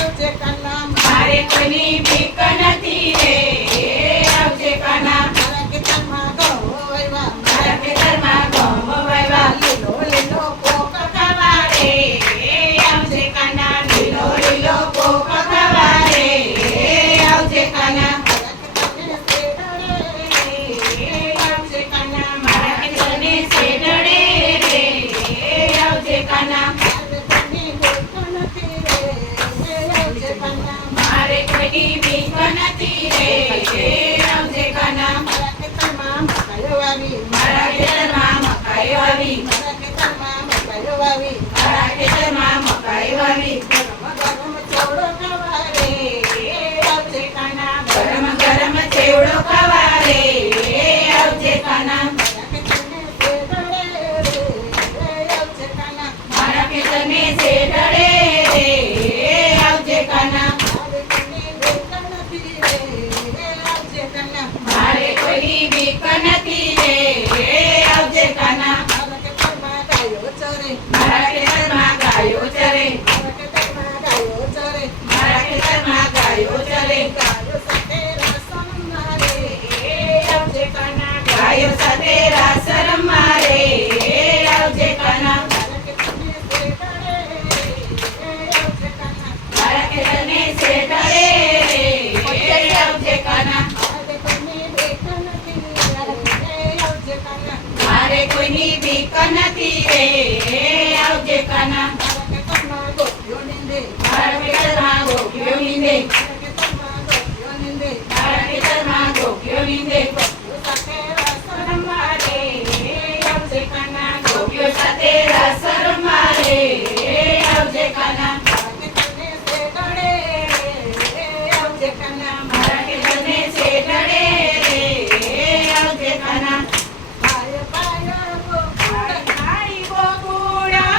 આવજે કાના મારે કોઈની બીક નથી રે આવજે કાના મારા ખેતરમાં ઘઉં વાવ્યા મારા ખેતરમાં ઘઉં વાવ્યા લીલો લીલો પોક ખાવા રે આવજે કાના લીલો લીલો પોક ખાવા રે આવજે કાના આવજે કાના મારા ખેતરને શેરડે રે આવજે કાના મારે કોઈની બીક નથી રે આવજે કાના મારા ખેતરમાં મકાઈ વાવી મારા ખેતરમાં મકાઈ વાવી ગરમ ગરમ ચેવડો ખાવા રે આવજે કાના મારા ખેતરને શેરડે રે આવજે કાના મારે કોઈની બીક નથી રે આવજે કાના મારા ખેતરમાં ગાયો ચરે મારા ખેતરમાં ગાયો ચરે ગાયો સાથે રાસ રમવા રે આવજે કાના મારા ખેતરને શેરડે રે આવજે કાના મારે કોઈની બીક નથી રે આવજે કાના મારા ખેતરમાં ગોપીઓ નીંદે મારા ખેતરમાં ગોપીઓ નીંદે ગોપીઓ સાથે રાસ રમવા રે આવજે કાના મારા ખેતરને